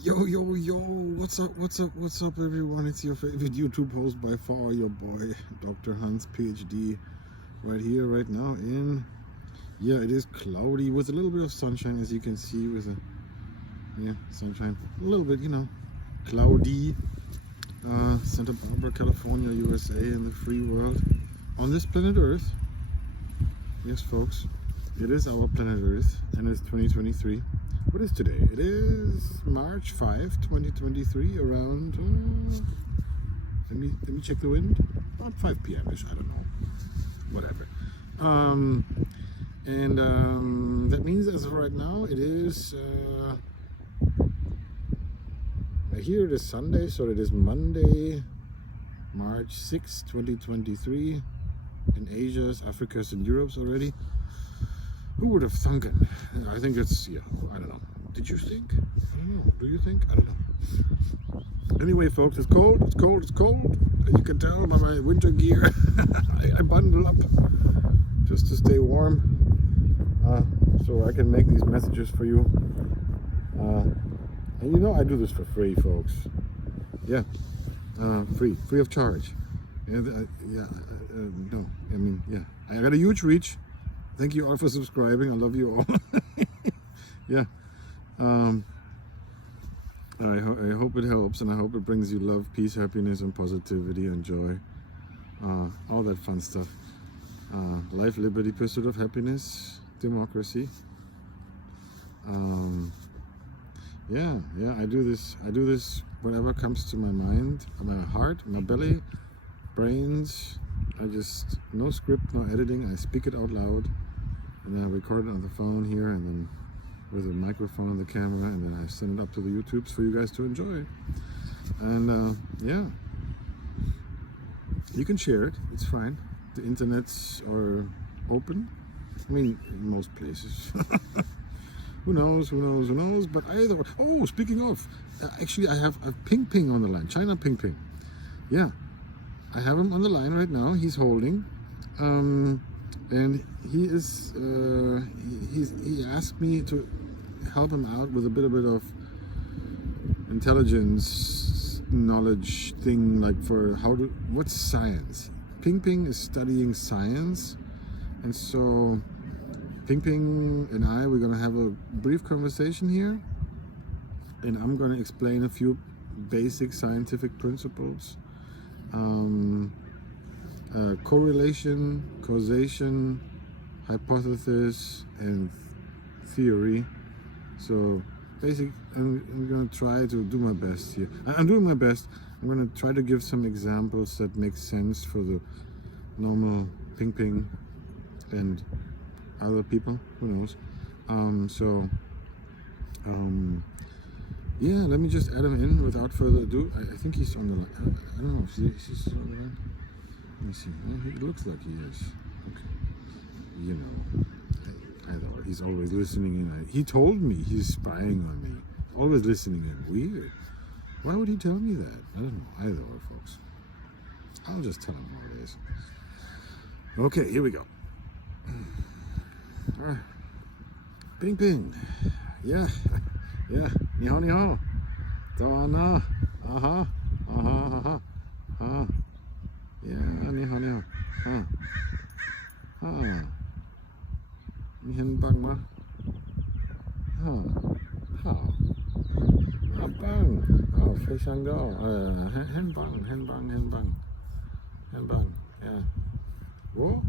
Yo, what's up, everyone? It's your favorite YouTube host by far, your boy, Dr. Hans, PhD, right here, right now in, it is cloudy with a little bit of sunshine, as you can see, with sunshine, a little bit, cloudy, Santa Barbara, California, USA, and the free world, on this planet Earth. Yes, folks, it is our planet Earth, and it's 2023. What is today? It is March 5, 2023, around, let me check the wind, about 5 p.m.-ish, I don't know, whatever. That means as of right now, it is, here it is Sunday, so it is Monday, March 6, 2023, in Asia's, Africa's, and Europe's already. Who would have thunk it? I think it's, I don't know. Did you think? I don't know. Do you think? I don't know. Anyway, folks, it's cold. As you can tell by my winter gear, I bundle up just to stay warm, so I can make these messages for you. And I do this for free, folks. Yeah, free of charge. No, I mean, I got a huge reach. Thank you all for subscribing. I love you all. Yeah. I hope it helps, and I hope it brings you love, peace, happiness, and positivity, and joy. All that fun stuff. Life, liberty, pursuit of happiness, democracy. I do this whatever comes to my mind, my heart, my belly, brains. No script, no editing. I speak it out loud. And then I record it on the phone here, and then with a microphone and the camera, and then I send it up to the YouTubes for you guys to enjoy. And you can share it. It's fine. The internets are open. I mean, in most places. Who knows? But either. Oh, speaking of, actually, I have Ping Ping on the line. China Ping Ping. Yeah, I have him on the line right now. He's holding. And he is, he asked me to help him out with a bit of intelligence, knowledge thing, like what's science? Ping Ping is studying science, and so Ping Ping and we're gonna have a brief conversation here, and I'm gonna explain a few basic scientific principles. Correlation, causation, hypothesis, and theory. So basically, I'm going to try to do my best here. I'm doing my best. I'm going to try to give some examples that make sense for the normal Ping Ping and other people, who knows. Let me just add him in without further ado. I think he's on the line. I don't know if he's on the line. Let me see. He looks like he is. Okay. Either he's always listening in. He told me he's spying on me. Always listening in. Weird. Why would he tell me that? I don't know. Either or, folks. I'll just tell him what it is. Okay, here we go. All right. Ping Ping. Yeah. Ni hao, ni hao. Tawana. Aha. Yeah, ni hao. Ni hen bang ma. Bang. Oh, fish and go. Hen bang. Yeah. Wo?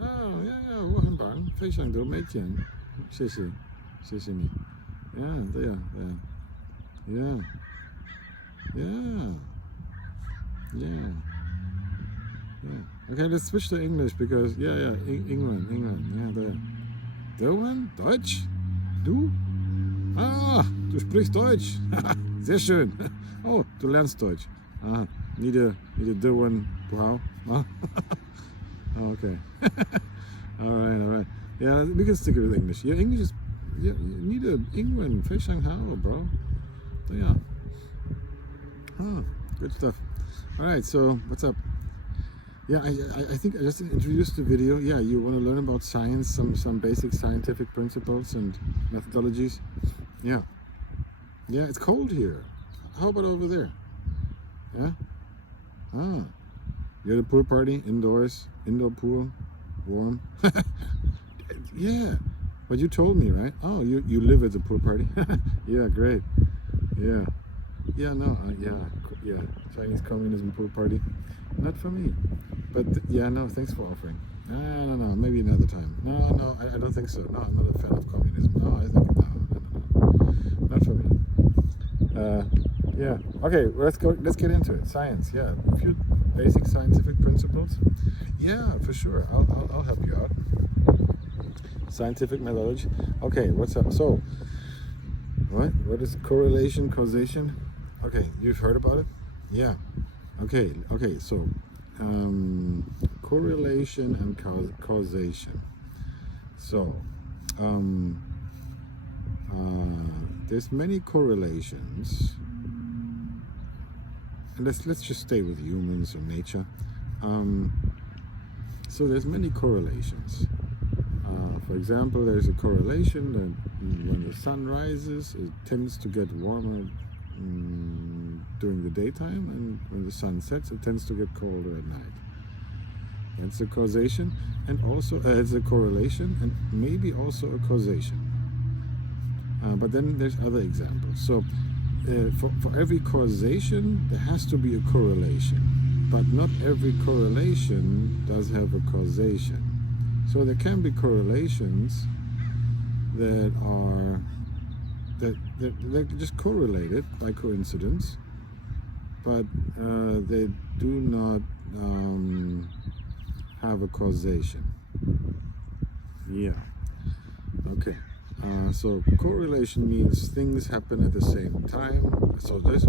Oh, yeah. Wo hen bang. 非常多没钱。谢谢你。Yeah, there. Yeah. Okay, let's switch to English because England. Yeah, there. Der one? Deutsch? Du? Ah, du sprichst Deutsch. Sehr schön. Oh, du lernst Deutsch. Ah, need a the one. Wow. Ah. Okay. All right. Yeah, we can stick with English. Yeah, English is. You need a England, Fishing How, bro. So, yeah. Good stuff. All right, so what's up? Yeah, I think I just introduced the video. Yeah, you want to learn about science, some basic scientific principles and methodologies. Yeah. Yeah, it's cold here. How about over there? Yeah? Ah. You're at a pool party, indoors, indoor pool, warm. Yeah. But you told me, right? Oh, you live at the pool party? Yeah, great. Yeah. Yeah, no, yeah. Chinese communism pool party. Not for me. But yeah, no, thanks for offering. No, maybe another time. No, I don't think so. No, I'm not a fan of communism. No, I think, no. Not for me. Yeah, okay, let's get into it. Science, yeah. A few basic scientific principles. Yeah, for sure. I'll help you out. Scientific methodology. Okay, what's up? So, what is correlation, causation? Okay, you've heard about it? Yeah. Okay, so correlation and causation. So, there's many correlations, and let's just stay with humans or nature. So there's many correlations. For example, there's a correlation that when the sun rises, it tends to get warmer during the daytime, and when the sun sets, it tends to get colder at night. That's a causation, and also it's a correlation, and maybe also a causation. But then there's other examples. So for every causation, there has to be a correlation, but not every correlation does have a causation. So there can be correlations that are they're just correlated by coincidence, but they do not have a causation. Yeah. Okay. So correlation means things happen at the same time. So if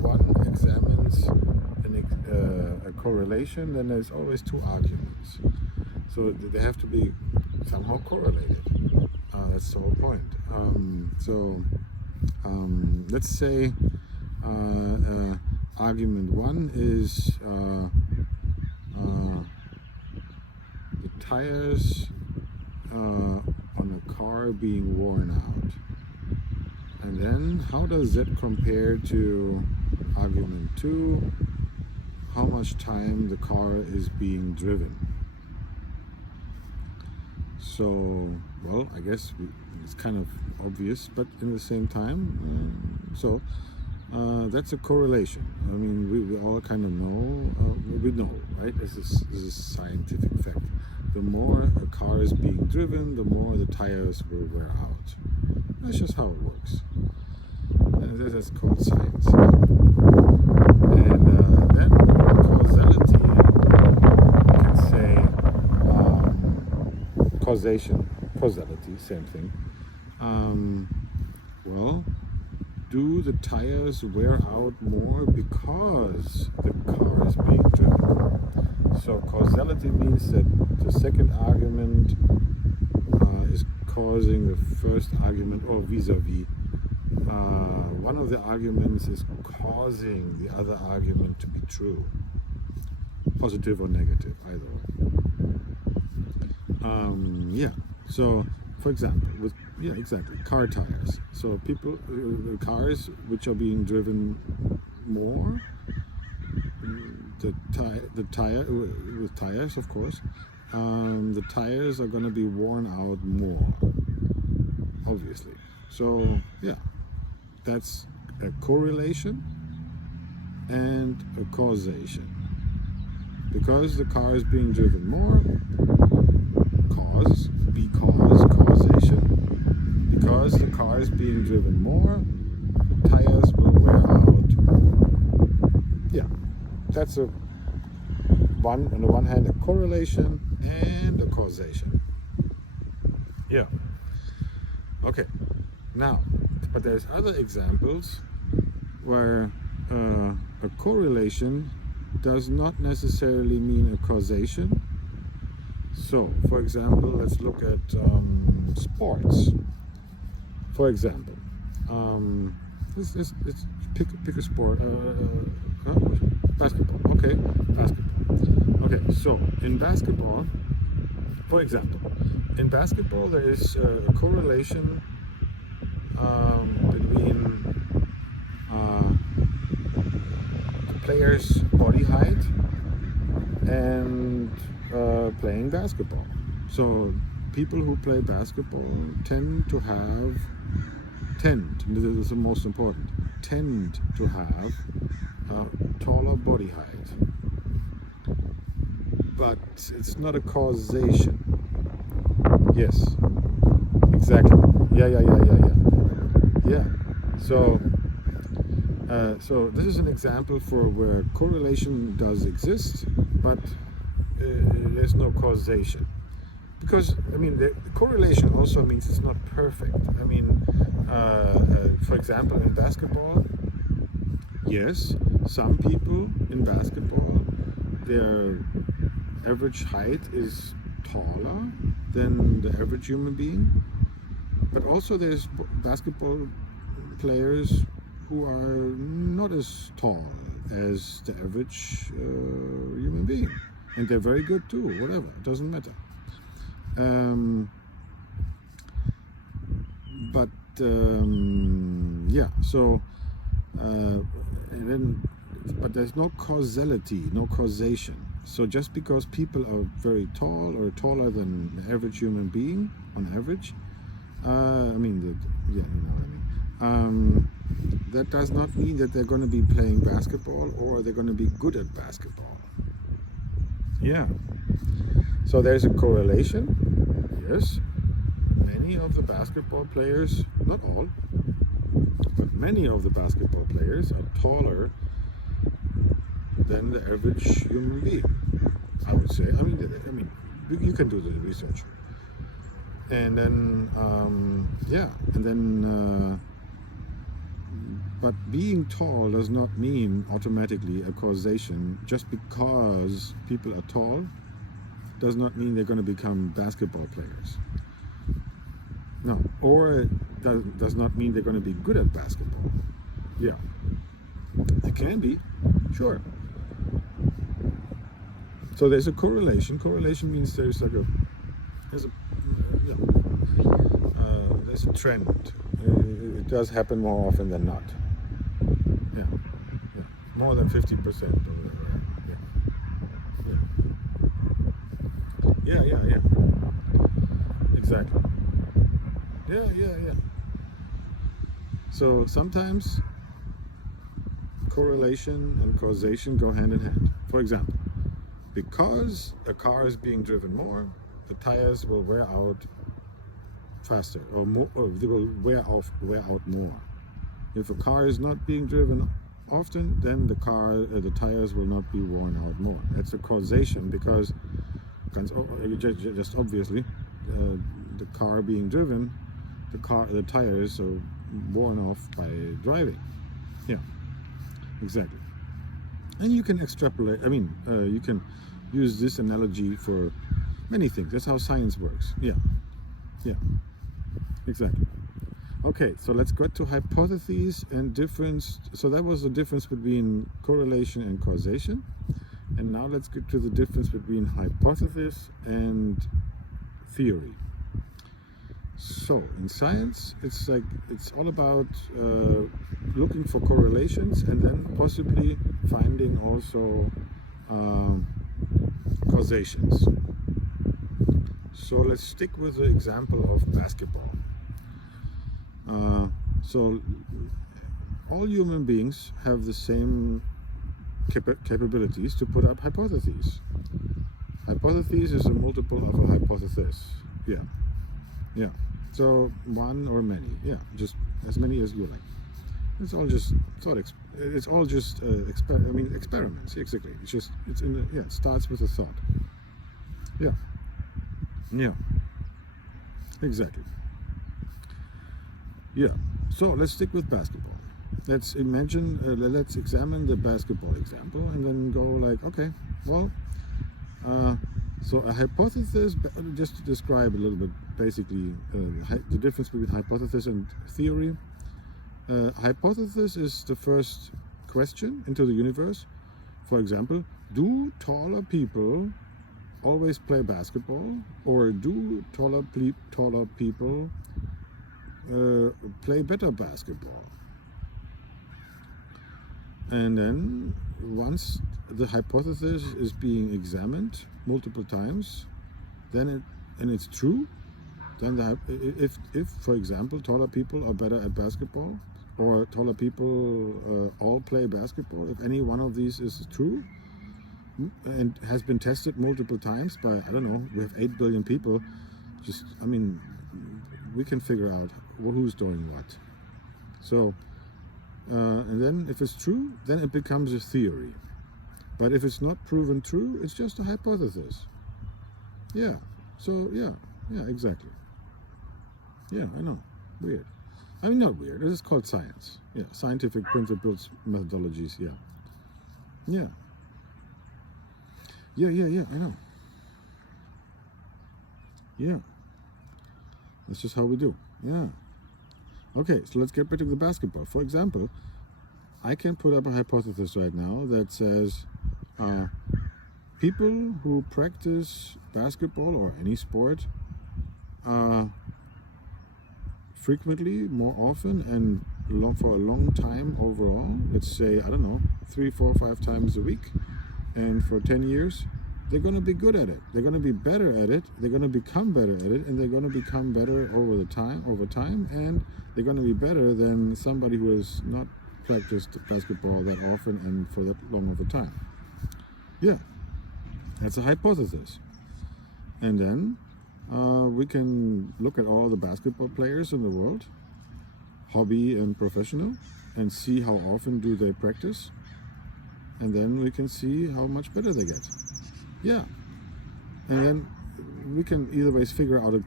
one examines a correlation, then there's always two arguments. So they have to be somehow correlated. That's the whole point. Let's say argument one is the tires on a car being worn out. And then how does that compare to argument two, how much time the car is being driven? So, well, I guess it's kind of obvious, but in the same time, that's a correlation. I mean, we all kind of know, we know, right? This is scientific fact. The more a car is being driven, the more the tires will wear out. That's just how it works. And that's called science. And then causality, you can say causation, causality, same thing. Well, do the tires wear out more because the car is being driven? So causality means that the second argument is causing the first argument, or vis-a-vis. One of the arguments is causing the other argument to be true, positive or negative, either way. Yeah. So, for example, car tires. So cars which are being driven more, the tire with tires, of course, the tires are going to be worn out more, obviously. So yeah, that's a correlation and a causation. Because the car is being driven more, causation. Because the car is being driven more, tires will wear out. Yeah, that's on the one hand, a correlation and a causation. Yeah. Okay. Now, but there's other examples where a correlation does not necessarily mean a causation. So, for example, let's look at sports. For example, let's pick a sport. Basketball. Okay, basketball. Okay, so in basketball, for example, in basketball there is a correlation player's body height and playing basketball. So people who play basketball tend to have, this is the most important, tend to have a taller body height. But it's not a causation. Yes, exactly. Yeah. So this is an example for where correlation does exist, but there's no causation. Because, I mean, the correlation also means it's not perfect. I mean, for example, in basketball, yes, some people in basketball, their average height is taller than the average human being. But also there's basketball players who are not as tall as the average human being. And they're very good too, whatever, it doesn't matter. Yeah, so but there's no causality, no causation. So just because people are very tall or taller than the average human being on average, that does not mean that they're going to be playing basketball or they're going to be good at basketball. Yeah. So there's a correlation. Yes. Many of the basketball players, not all, but many of the basketball players are taller than the average human being, I would say. I mean, you can do the research. And then, but being tall does not mean automatically a causation. Just because people are tall does not mean they're going to become basketball players. No, or it does not mean they're going to be good at basketball. Yeah, they can be, sure. So there's a correlation. Correlation means there's a trend. It does happen more often than not. Yeah. More than 50% or whatever. Yeah. Exactly. Yeah. So sometimes correlation and causation go hand in hand. For example, because a car is being driven more, the tires will wear out faster, or more, or they will wear out more. If a car is not being driven often, then the tires will not be worn out more. That's a causation, because just obviously the car being driven, the tires are worn off by driving. Yeah, exactly. And you can extrapolate. I mean, you can use this analogy for many things. That's how science works. Yeah, exactly. Okay, so let's go to hypotheses and difference. So that was the difference between correlation and causation. And now let's get to the difference between hypothesis and theory. So in science, it's all about looking for correlations and then possibly finding also causations. So let's stick with the example of basketball. So all human beings have the same capabilities to put up hypotheses. Hypothesis is a multiple of a hypothesis. Yeah. So one or many. Yeah, just as many as you like. It's all just experiments. Exactly. It starts with a thought. Yeah. Exactly. Yeah. So let's stick with basketball. Let's examine the basketball example and then go like, okay, well, so a hypothesis, just to describe a little bit, basically, the difference between hypothesis and theory. Hypothesis is the first question into the universe. For example, do taller people always play basketball, or do taller people play better basketball? And then once the hypothesis is being examined multiple times, then it's true, then if for example taller people are better at basketball, or taller people all play basketball, if any one of these is true and has been tested multiple times by, I don't know, we have 8 billion people, just, I mean, we can figure out who's doing what. So and then if it's true, then it becomes a theory. But if it's not proven true, it's just a hypothesis. Yeah. So yeah, exactly. Yeah, I know. Weird. I mean, not weird. It is called science. Yeah, scientific principles, methodologies. Yeah. Yeah. Yeah. I know. Yeah. That's just how we do. Yeah. Okay, so let's get back to the basketball. For example, I can put up a hypothesis right now that says people who practice basketball or any sport frequently, more often, and for a long time overall, let's say, I don't know, 3, 4, 5 times a week, and for 10 years, they're going to be good at it. They're going to be better at it. They're going to become better at it, and they're going to become better over time, and they're going to be better than somebody who has not practiced basketball that often and for that long of a time. Yeah, that's a hypothesis. And then we can look at all the basketball players in the world, hobby and professional, and see how often do they practice, and then we can see how much better they get. Yeah, and then we can either ways figure out a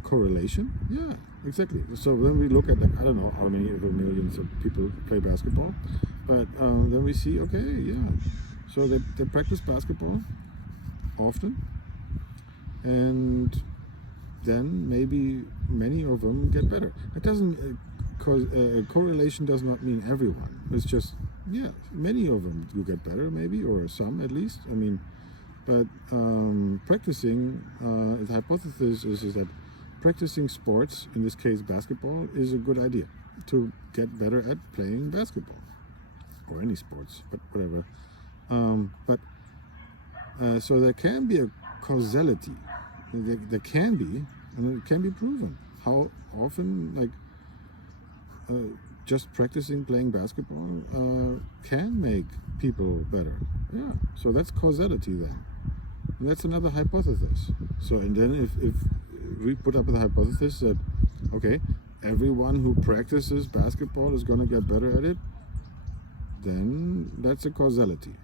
correlation. Yeah, exactly. So then we look at, like, I don't know how many of the millions of people play basketball, but then we see, okay, yeah, so they practice basketball often, and then maybe many of them get better. It doesn't, correlation does not mean everyone. It's just, yeah, many of them do get better, maybe, or some at least. I mean, but practicing, the hypothesis is that practicing sports, in this case basketball, is a good idea to get better at playing basketball, or any sports, but whatever. So there can be a causality. There can be, and it can be proven. How often, like, just practicing playing basketball can make people better. Yeah, so that's causality then. And that's another hypothesis. So, and then if we put up the hypothesis that, okay, everyone who practices basketball is going to get better at it, then that's a causality.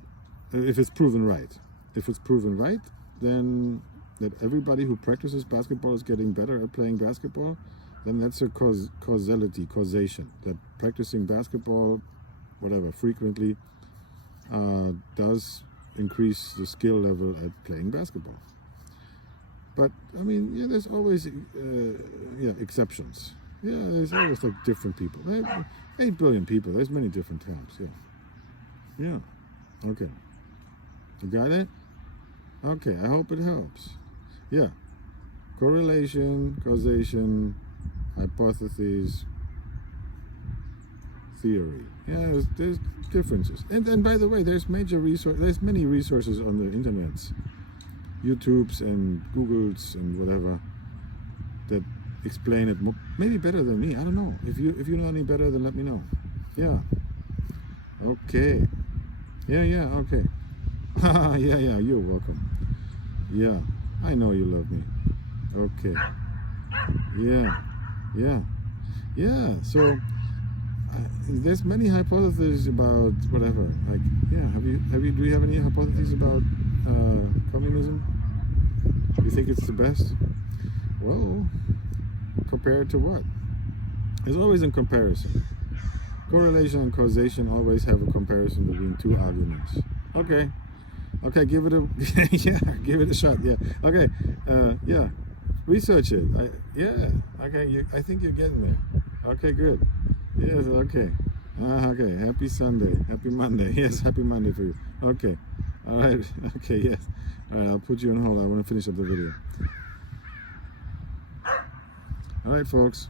If it's proven right. If it's proven right, then that everybody who practices basketball is getting better at playing basketball, then that's a causality, causation, that practicing basketball, whatever, frequently does increase the skill level at playing basketball. But I mean, yeah, there's always exceptions. Yeah, there's always like different people. 8 billion people. There's many different terms. Yeah. Okay. You got it? Okay. I hope it helps. Yeah. Correlation, causation, hypotheses, theory. Yeah, there's differences. And by the way, there's many resources on the internet, YouTubes and Googles and whatever, that explain it maybe better than me. I don't know. If you know any better, then let me know. Yeah. Okay. Yeah. Okay. yeah. You're welcome. Yeah. I know you love me. Okay. Yeah. So there's many hypotheses about whatever. Like, yeah. Do you have any hypotheses about communism? You think it's the best? Well, compared to what? There's always a comparison. Correlation and causation always have a comparison between two arguments. Okay, give it a give it a shot. Yeah. Okay. Yeah. Research it. Okay. I think you're getting there. Okay. Good. Yes. Okay. Okay. Happy Sunday. Happy Monday. Yes. Happy Monday for you. Okay. All right. Okay. Yes. All right. I'll put you on hold. I want to finish up the video. All right, folks.